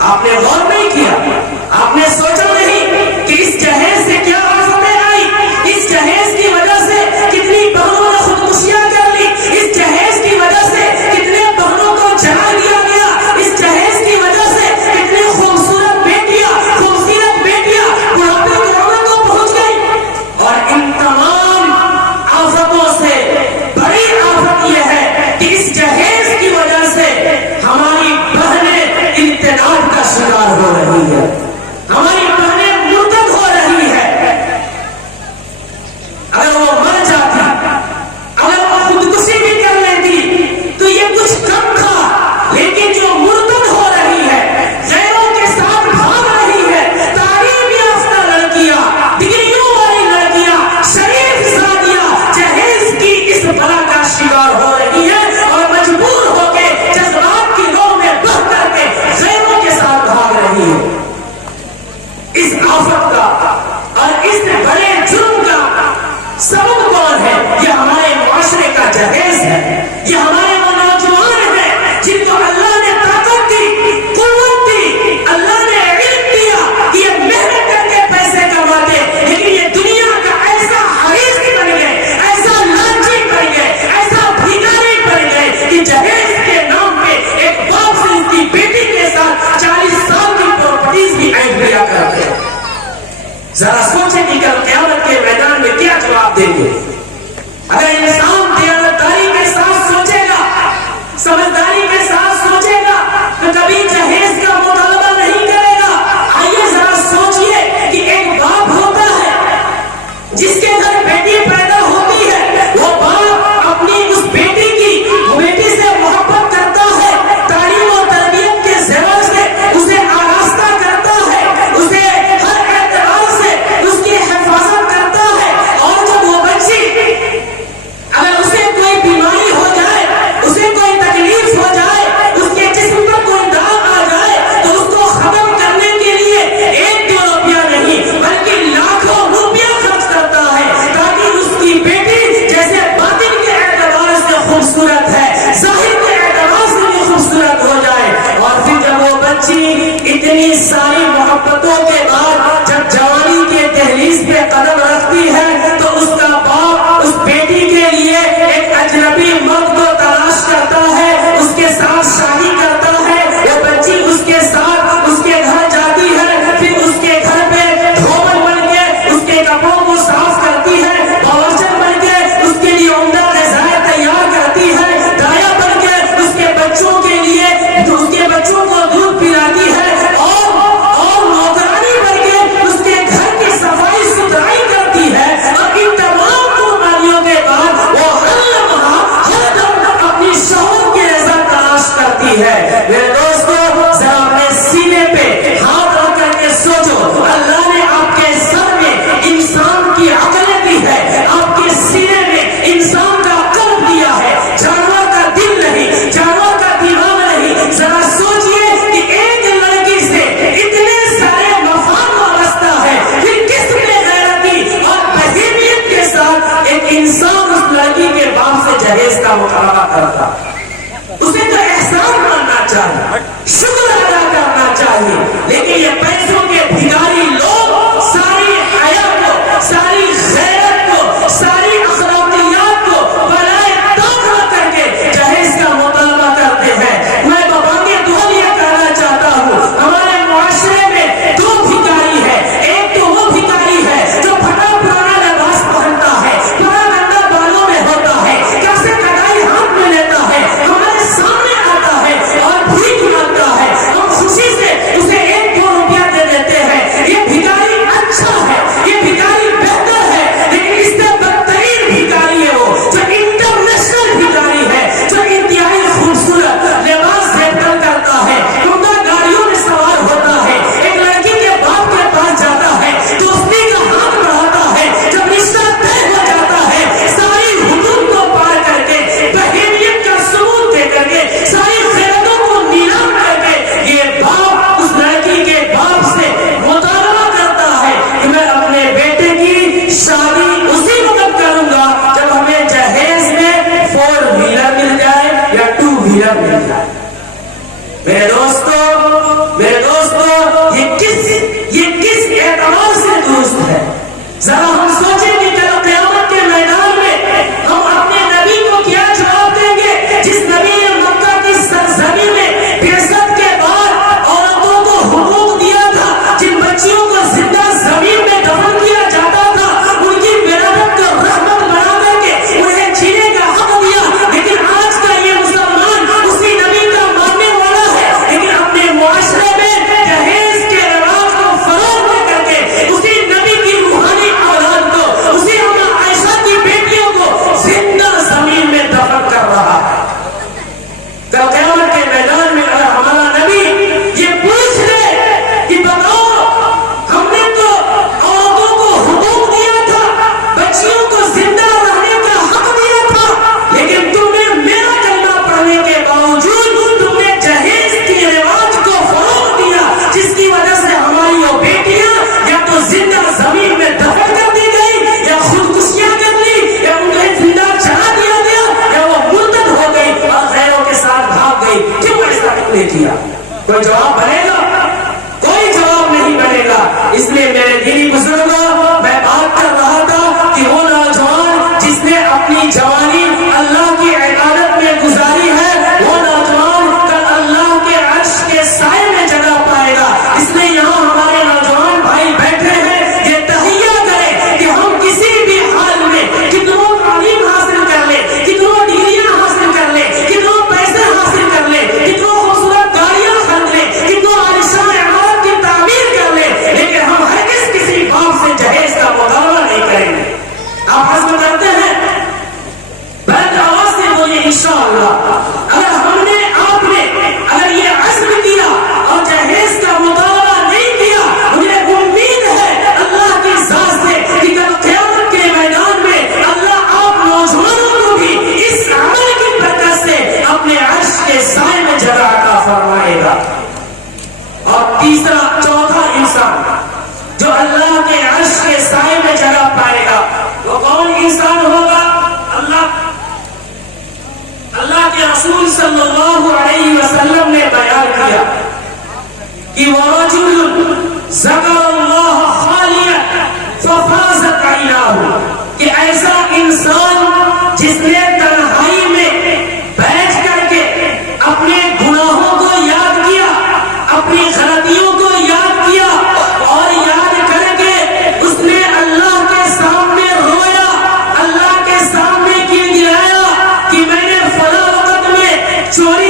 آپ نے غور نہیں کیا، آپ نے سوچا نہیں کہ اس جہیز سے کیا آفتیں آئی، اس جہیز کی وجہ سے کتنی بہنوں نے خودکشیاں کر لی، اس جہیز کی وجہ سے کتنے بہنوں کو جلا دیا گیا، اس جہیز کی وجہ سے کتنی خوبصورت بیٹیاں بڑھاپے کی عمر کو پہنچ گئی۔ اور ان تمام آفتوں سے بڑی آفت یہ ہے کہ اس جہیز کی وجہ سے ہماری بہنیں انتقال کا شکار ہو رہی ہے، ہماری بہنیں مرتد ہو رہی ہے۔ اگر وہ مر جاتی، اگر وہ خودکشی بھی کر لیتی تو یہ کچھ کم تھا، لیکن جو مرتد ہو رہی ہے، غیروں کے ساتھ بھاگ رہی ہے، تعلیم یافتہ لڑکیاں، ڈگریوں والی لڑکیاں، شریف زادیاں جہیز کی اس بلا کا شکار ہو رہی ہے اور مجبور ہو کے جذبات کی رو میں بہہ کر کے غیروں کے ساتھ بھاگ رہی ہے۔ اس آفت کا اور اس بڑے جرم کا سبب کون ہے؟ یہ ہمارے معاشرے کا جہیز ہے، یہ ہمارے وہ نوجوان ہیں جن کو اللہ نے طاقت دی، قوت دی، اللہ نے علم دیا کہ یہ محنت کر کے پیسے کماتے، لیکن یہ دنیا کا ایسا حریص بن گئے، ایسا لالچی بن گئے، ایسا بھکاری بن گئے کہ جہیز کے نام پہ ایک باپ سے اس کی بیٹی کے ساتھ 40 سال کی پراپرٹیز بھی اینڈ لیا کرتے ہیں۔ ذرا سوچیں کہ کل قیامت کے میدان میں کیا جواب دیں گے؟ اگر انسان دیانتداری کے ساتھ سوچے گا، سمجھداری کے ساتھ سوچے گا تو کبھی جہیز کا مطالبہ نہیں کرے گا۔ آئیے ذرا سوچئے کہ ایک باپ ہوتا ہے جس کے گھر بیٹی پیدا ہوتی ہے، وہ باپ اپنی اس بیٹی سے محبت کرتا ہے، تعلیم و تربیت کے زیور سے اسے آراستہ کرتا ہے، اسے ہر اعتبار سے اس کی حفاظت کرتا ہے، اور جب وہ بچی اگر اسے کوئی بیماری ہو جائے، اسے کوئی تکلیف ہو جائے، اس کے جسم پر کوئی داغ آ جائے تو اس کو ختم کرنے کے لیے 1-2 روپیہ نہیں بلکہ لاکھوں روپیہ خرچ کرتا ہے تاکہ اس کی بیٹی جیسے باطن کے اعتبار سے خوبصورت ہے، ظاہر کے اعتبار سے بھی خوبصورت ہو جائے۔ اور پھر جب وہ بچی اتنی ساری محبتوں کے بعد جب جوانی کے دہلیز پہ قدم رکھتی ہے تو اس کا باپ اس بیٹی کے لیے ایک اجنبی مرد کو تلاش کرتا ہے، اس کے ساتھ شادی کرتا ہے، وہ بچی اس کے ساتھ اس کے گھر جاتی ہے، پھر اس کے گھر پہ دھوبن بن کے اس کے کپڑوں کو صاف کرتی ہے، باورچن بن کے اس کے لیے عمدہ غذائیں تیار کرتی ہے، دایا بن کے اس کے بچوں کے لیے اس کے بچوں کو دودھ پلاتی ہے، اور نوکرانی بن کے اس کے گھر کی صفائی ستھرائی کرتی ہے۔ اور ان تمام قربانیوں کے بعد وہ ہر لمحہ ہر دم اپنی شوہر کی رضا تلاش کرتی ہے۔ میرے دوستو، ذرا اپنے سینے پہ ہاتھ رکھ کر کے سوچو، اللہ نے آپ کے سر میں انسان کی عقل دی ہے، آپ کے سینے میں انسان کا قلب دیا ہے، جانور کا دل نہیں، جانور کا دماغ نہیں۔ ذرا سوچئے کہ ایک لڑکی سے اتنے سارے مفاد وابستہ ہے، پھر کس میں غیرتی اور بہیمیت کے ساتھ ایک انسان اس لڑکی کے باپ سے جہیز کا مطالبہ کرتا؟ اسے تو احسان ماننا چاہیے، شکر ادا کرنا چاہیے، لیکن یہ پیسوں کے بھکاری لوگ ساری حیا کو، ساری غیرت کو، ساری اخلاقیات کو بلائے طاق رکھ کر کے جہیز کا مطالبہ کرتے ہیں۔ میں بابانگ دعا یہ کہنا چاہتا ہوں، ہمارے معاشرے میں 2 بھکاری ہے۔ ایک تو وہ بھکاری ہے جو پھٹا پرانا لباس پہنتا ہے، پورا گندا بالوں میں ہوتا ہے، کیسے کڑائی ہاتھ میں لیتا ہے، ہمارے سامنے آتا ہے اور بھیک مانگتا ہے، ہم خوشی سے اسے 1-2 روپیہ دے دیتے ہیں، میرے دوستو یہ کس اعتبار سے درست ہے؟ ذرا ہم سوچیں کہ کل قیامت کے میدان میں ہم اپنے نبی کو کیا جواب دیں گے، جس نبی نے مکہ کی سرزمین میں بعثت کے بعد عورتوں کو حقوق دیا تھا، جن بچیوں کو زندہ زمین میں دفن کیا جاتا تھا، ان کی ولادت کو رحمت بنا کر کے انہیں جینے کا حق دیا. لیکن آج کا یہ مسلمان اسی نبی کا ماننے والا ہے، لیکن اپنے معاشرے میں جہیز کے رواج کو فروغ دے کر کے اسی نبی کی روحانی اولاد کو، اسی اماں عائشہ کی بیٹیوں کو زندہ زمین میں دفن کر رہا ہے. کل قیامت کے میدان میں اگر ہمارا نبی یہ پوچھ لے کہ بتاؤ، ہم نے تو عورتوں کو حقوق دیا تھا، بچیوں کو زندہ رہنے کا حق دیا تھا، لیکن تم نے میرا کلمہ پڑھنے کے باوجود تم نے جہیز کی رواج کو فروغ دیا، جس کی وجہ سے ہماری وہ بیٹیاں یا تو زندہ زمین میں دفن کر دی گئی، یا خودکشیاں کر لی، یا انہیں زندہ جلا دیا گیا، یا وہ مرتد ہو گئی اور غیروں کے ساتھ بھاگ گئی. کیوں ایسا تم نے کیا؟ کوئی جواب بنے گا؟ کوئی جواب نہیں بنے گا. اس لیے میرے دینی بزرگوں، میں بات کر رہا تھا کہ وہ نوجوان جس نے اپنی جوانی اللہ کی عبادت میں گزاری ہے، وہ نوجوان کل اللہ کے عرش کے سائے میں جگہ پائے گا. اس لیے یہاں ہمارے نوجوان بھائی بیٹھے ہیں، یہ تہیہ کریں کہ ہم کسی بھی حال میں کتنوں تعلیم حاصل کر لیں، کتنوں ڈگریاں حاصل کر لیں، کتنوں پیسے حاصل کر لیں، کتنوں خوبصورت گاڑیاں خرید لیں، کتنوں عالیشان عمارت کی تعمیر کر لیں، لیکن ہم ہرگز کسی باپ سے جہیز کا مطالبہ نہیں کریں گے. آپ حضم کرتے ہیں؟ بلند آواز سے بولیے انشاءاللہ. اگر ہم نے، آپ نے اگر یہ عزم کیا اور جہیز کا مطالبہ نہیں کیا، مجھے امید ہے اللہ کی ذات سے کہ کل قیامت کے میدان میں اللہ آپ نوجوانوں کو بھی اس عمل کی برکت سے اپنے عرش کے سائے میں جگہ عطا فرمائے گا. اور تیسرا، چوتھا انسان جو اللہ کے عرش کے سائے میں جگہ پائے گا، وہ کون انسان ہوگا؟ اللہ کے رسول صلی اللہ علیہ وسلم نے بیان کیا کہ وَرَجُلٌ ذَكَرَ اللَّهَ خَالِيًا فَفَازَتْ عَيْنَاهُ، کہ ایسا انسان جس نے تنہائی میں بیٹھ کر کے اپنے گناہوں کو یاد کیا، اپنی غلطیوں کو یاد کیا، اور یاد کر کے اس نے اللہ کے سامنے رویا، اللہ کے سامنے گڑگڑایا کہ میں نے فلاں وقت میں چوری